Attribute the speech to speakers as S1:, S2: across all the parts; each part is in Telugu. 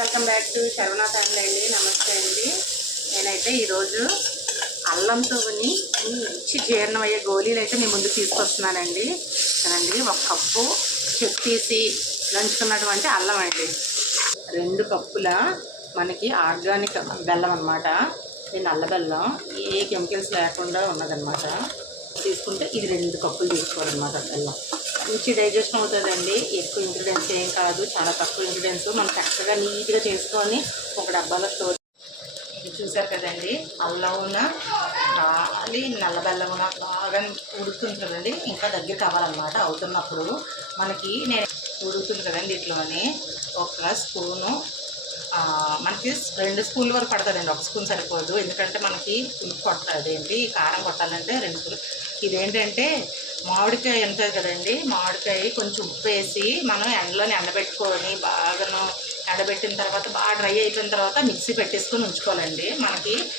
S1: Welcome back to Saravana family అండి. నమస్తే అండి. నేనైతే ఈరోజు అల్లంతో మంచి జీర్ణం అయ్యే గోళీలు అయితే మీ ముందు తీసుకొస్తున్నానండి. అండి ఒక కప్పు చెక్ తీసి అల్లం అండి. రెండు కప్పుల మనకి ఆర్గానిక్ బెల్లం అనమాట ఇది నల్ల బెల్లం ఏ కెమికల్స్ లేకుండా ఉన్నదన్నమాట. తీసుకుంటే ఇది రెండు కప్పులు తీసుకోవాలన్నమాట బెల్లం. మంచి డైజెషన్ అవుతుందండి. ఎక్కువ ఇంగ్రీడియంట్స్ ఏం కాదు చాలా తక్కువ ఇంగ్రీడియంట్స్ మనం చక్కగా నీట్గా చేసుకొని ఒక డబ్బాలో స్టోర్ చూసారు కదండి. అల్లమున గాలి నల్ల బెల్లమున బాగా ఉడుకుతుంటుందండి. ఇంకా దగ్గర కావాలన్నమాట అవుతున్నప్పుడు. మనకి నేను ఉడుకుతుంది కదండి ఇట్లోని. ఒక స్పూను మనకి రెండు స్పూన్ల వరకు పడుతుందండి. ఒక స్పూన్ సరిపోదు. ఎందుకంటే మనకి పులుపు కొట్టాలి ఏంటి కారం కొట్టాలంటే రెండు స్పూన్లు. ఇదేంటంటే మామిడికాయ ఉంటుంది కదండి. మామిడికాయ కొంచెం ఉప్పు వేసి మనం ఎండలోనే ఎండబెట్టుకొని బాగాను ఎండబెట్టిన తర్వాత బాగా డ్రై అయిపోయిన తర్వాత మిక్సీ పెట్టేసుకొని ఉంచుకోవాలండి. మనకి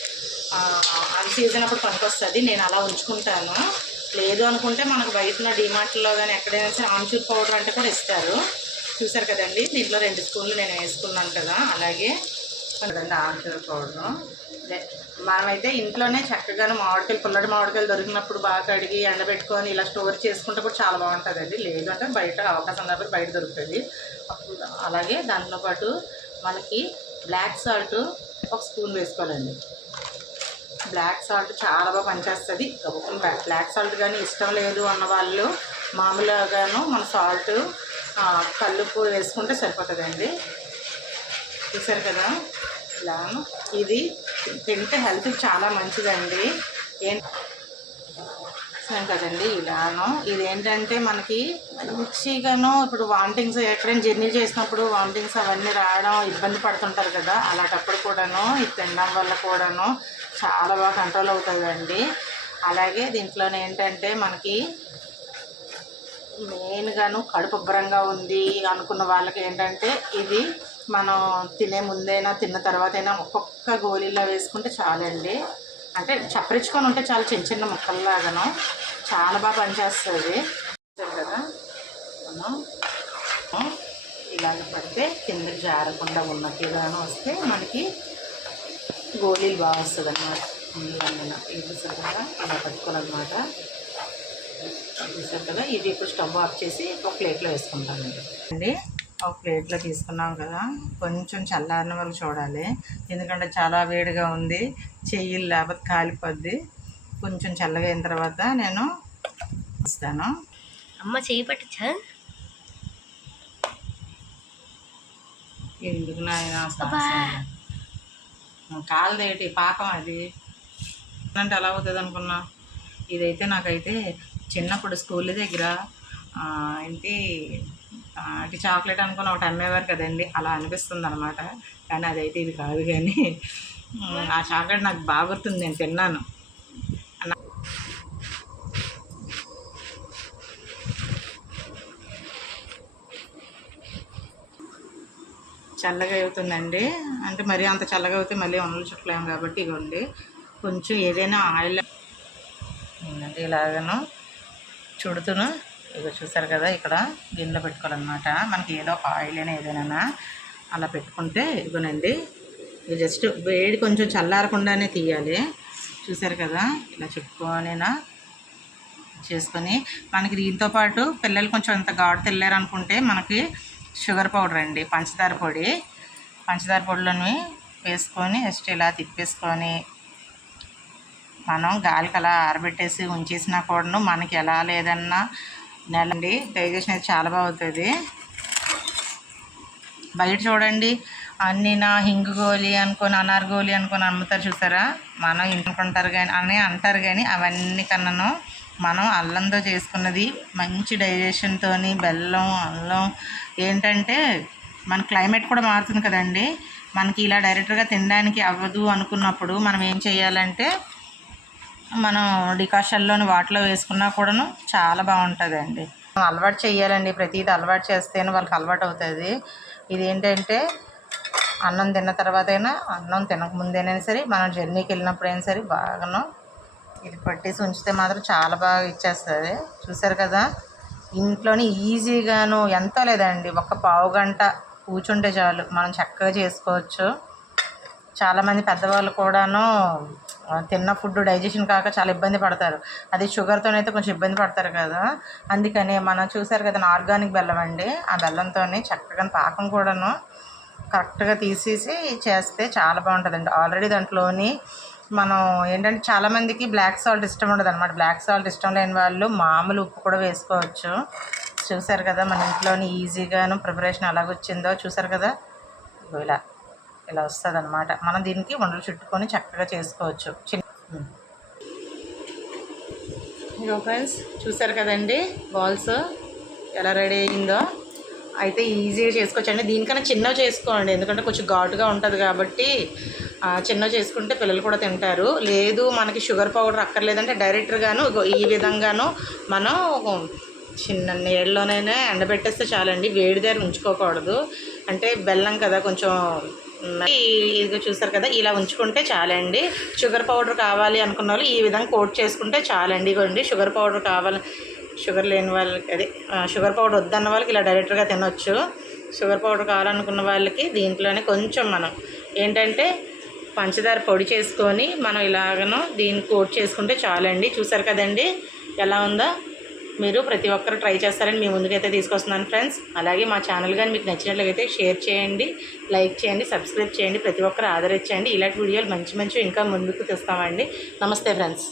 S1: ఆ, అది సీజన్ అప్పుడు పనికొస్తుంది. నేను అలా ఉంచుకుంటాను. లేదు అనుకుంటే మనకు బయట డిమార్ట్లో కానీ ఎక్కడైనా సరే ఆమ్చూర్ పౌడర్ అంటే కూడా ఇస్తారు. చూసారు కదండి దీంట్లో రెండు స్పూన్లు నేను వేసుకున్నాను కదా అలాగే కదండి ఆకుల పౌడరు. మనమైతే ఇంట్లోనే చక్కగాను మామిడికాయలు పుల్లటి మామిడికాయలు దొరికినప్పుడు బాగా కడిగి ఎండబెట్టుకొని ఇలా స్టోర్ చేసుకుంటే కూడా చాలా బాగుంటుంది లేదంటే లేదు అంటే బయట అవకాశం లేకపోతే బయట దొరుకుతుంది. అలాగే దాంట్లో పాటు మనకి బ్లాక్ సాల్ట్ ఒక స్పూన్ వేసుకోవాలండి. బ్లాక్ సాల్ట్ చాలా బాగా పనిచేస్తుంది. బ్లాక్ సాల్ట్ కానీ ఇష్టం లేదు అన్న వాళ్ళు మామూలుగాను మన సాల్ట్ కల్లుపు వేసుకుంటే సరిపోతుందండి. చూసారు కదా? ఇలా. ఇది తింటే హెల్త్కి చాలా మంచిదండి. ఏం చూసాం కదండి ఇలాను. ఇది ఏంటంటే మనకి మంచిగాను ఇప్పుడు వామిటింగ్స్ ఎక్కడైనా జర్నీ చేసినప్పుడు వామిటింగ్స్ అవన్నీ రావడం ఇబ్బంది పడుతుంటారు కదా అలాంటప్పుడు కూడాను ఇది తినడం వల్ల కూడాను చాలా బాగా కంట్రోల్ అవుతుందండి. అలాగే దీంట్లోనే ఏంటంటే మనకి మెయిన్గాను కడుపు భ్రంగా ఉంది అనుకున్న వాళ్ళకి ఏంటంటే ఇది మనం తినే ముందైనా తిన్న తర్వాత అయినా ఒక్కొక్క గోళీలా వేసుకుంటే చాలండి. అంటే చప్పరించుకొని ఉంటే చాలా చిన్న చిన్న ముక్కల్లాగాను చాలా బాగా పనిచేస్తుంది. కదా? మనం ఇలాగ పడితే కిందకి జారకుండా ఉన్నట్టుగాను వస్తే మనకి గోళీలు బాగా వస్తుంది అన్నమాట ఇది చూసారు ఇలా పట్టుకోవాలన్నమాట. చూసారు కదా. ఇది ఇప్పుడు స్టవ్ ఆఫ్ చేసి ఒక ప్లేట్లో వేసుకుంటామండి అండి ఒక ప్లేట్లో తీసుకున్నాం కదా. కొంచెం చల్లారిన వాళ్ళు చూడాలి. ఎందుకంటే చాలా వేడిగా ఉంది. చెయ్యిలు లేకపోతే కాలిపోద్ది. కొంచెం చల్లగా అయిన తర్వాత నేను ఇస్తాను.
S2: అమ్మ చేయి పట్టచ్చా
S1: ఎందుకు నాయన కాలదేటి పాకం అది. అంటే ఎలా అవుతుంది అనుకున్నా? ఇదైతే నాకైతే చిన్నప్పుడు స్కూల్ దగ్గర ఏంటి అంటే చాక్లెట్ అనుకుని ఒకటి అమ్మేవారు కదండి. అలా అనిపిస్తుంది అనమాట కానీ అదైతే ఇది కాదు కానీ ఆ చాక్లెట్ నాకు బాగా గుర్తుంది. నేను తిన్నాను. చల్లగా అవుతుందండి. అంటే మరీ అంత చల్లగా అవుతే మళ్ళీ ఉండలు చుట్టలేము కాబట్టి ఇవ్వండి. కొంచెం ఏదైనా ఆయిల్ ఇలాగను చుడుతును. ఇక చూసారు కదా ఇక్కడ గిన్నెలో పెట్టుకోవాలన్నమాట. మనకి ఏదో ఒక ఆయిల్ అయినా ఏదైనా అలా పెట్టుకుంటే ఇవ్వనండి. ఇది జస్ట్ వేడి కొంచెం చల్లారకుండానే తీయాలి. చూసారు కదా ఇలా చుట్టుకోనైనా చేసుకొని. మనకి దీంతో పాటు పిల్లలు కొంచెం అంత గాడు తెల్లారనుకుంటే మనకి షుగర్ పౌడర్ అండి పంచదార పొడి. పంచదార పొడిలోని వేసుకొని జస్ట్ ఇలా తిప్పేసుకొని మనం గాలికి అలా ఆరబెట్టేసి ఉంచేసినా కూడాను మనకి ఎలా లేదన్నా నెలండి. డైజెషన్ అయితే చాలా బాగుతుంది బయట చూడండి అన్నీ నా హింగు గోలి అనుకొని అనార్ గోలి అనుకొని అమ్ముతారు చూసారా? మనం ఇంటుకుంటారు కానీ అని అంటారు కానీ అవన్నీ కన్నాను. మనం అల్లంతో చేసుకున్నది మంచి డైజెషన్తో బెల్లం అల్లం ఏంటంటే మన క్లైమేట్ కూడా మారుతుంది కదండి. మనకి ఇలా డైరెక్ట్గా తినడానికి అవ్వదు అనుకున్నప్పుడు మనం ఏం చేయాలంటే మనం డికాషన్లోని వాటిలో వేసుకున్నా కూడాను చాలా బాగుంటుందండి. అలవాటు చేయాలండి. ప్రతిదీ అలవాటు చేస్తేనే వాళ్ళకి అలవాటు అవుతుంది. ఇది ఏంటంటే అన్నం తిన్న తర్వాత అయినా అన్నం తినక ముందేనైనా సరే మనం జర్నీకి వెళ్ళినప్పుడైనా సరే బాగాను ఇది పట్టేసి ఉంచితే మాత్రం చాలా బాగా ఇచ్చేస్తుంది. చూసారు కదా? ఇంట్లోనే ఈజీగాను ఎంత లేదండి. ఒక పావు గంట కూర్చుంటే చాలు. మనం చక్కగా చేసుకోవచ్చు. చాలామంది పెద్దవాళ్ళు కూడాను తిన్న ఫుడ్ డైజెషన్ కాక చాలా ఇబ్బంది పడతారు. అది షుగర్తోనైతే కొంచెం ఇబ్బంది పడతారు కదా. అందుకని మనం చూసారు కదా ఆర్గానిక్ బెల్లం అండి. ఆ బెల్లంతో చక్కగా పాకం కూడాను కరెక్ట్గా తీసేసి చేస్తే చాలా బాగుంటుందండి. ఆల్రెడీ దాంట్లోని మనం ఏంటంటే చాలామందికి బ్లాక్ సాల్ట్ ఇష్టం ఉండదు అనమాట బ్లాక్ సాల్ట్ ఇష్టం లేని వాళ్ళు మామూలు ఉప్పు కూడా వేసుకోవచ్చు. చూసారు కదా మన ఇంట్లోని ఈజీగాను ప్రిపరేషన్ ఎలాగొచ్చిందో చూసారు కదా? ఇలా. ఇలా వస్తుంది అనమాట మనం దీనికి వండలు చుట్టుకొని చక్కగా చేసుకోవచ్చు. చిన్న ఇగో ఫ్రెండ్స్ చూసారు కదండి బాల్స్ ఎలా రెడీ అయిందో అయితే ఈజీగా చేసుకోవచ్చండి. దీనికన్నా చిన్నవి చేసుకోండి. ఎందుకంటే కొంచెం ఘాటుగా ఉంటుంది కాబట్టి చిన్నవి చేసుకుంటే పిల్లలు కూడా తింటారు. లేదు మనకి షుగర్ పౌడర్ అక్కర్లేదంటే డైరెక్ట్గాను ఈ విధంగాను మనం చిన్న నీళ్ళలోనైనా ఎండబెట్టేస్తే చాలండి. వేడి దగ్గర ఉంచుకోకూడదు. అంటే బెల్లం కదా కొంచెం ఇదిగో చూసారు కదా ఇలా ఉంచుకుంటే చాలండి. షుగర్ పౌడర్ కావాలి అనుకున్న వాళ్ళు ఈ విధంగా కోట్ చేసుకుంటే చాలండి. ఇగోండి షుగర్ పౌడర్ కావాలి. షుగర్ లేని వాళ్ళకి అదే షుగర్ పౌడర్ వద్దన్న వాళ్ళకి ఇలా డైరెక్ట్గా తినొచ్చు. షుగర్ పౌడర్ కావాలనుకున్న వాళ్ళకి దీంట్లోనే కొంచెం మనం ఏంటంటే పంచదార పొడి చేసుకొని మనం ఇలాగను దీన్ని కోట్ చేసుకుంటే చాలండి. చూసారు కదండి ఎలా ఉందో? మీరు ప్రతి ఒక్కరు ట్రై చేస్తారని మీ ముందుకైతే తీసుకొస్తున్నాను ఫ్రెండ్స్. అలాగే మా ఛానల్ కానీ మీకు నచ్చినట్లయితే షేర్ చేయండి లైక్ చేయండి సబ్స్క్రైబ్ చేయండి ప్రతి ఒక్కరు ఆదరించండి. ఇలాంటి వీడియోలు మంచి మంచి ఇంకా ముందుకు తెస్తామండి. నమస్తే ఫ్రెండ్స్.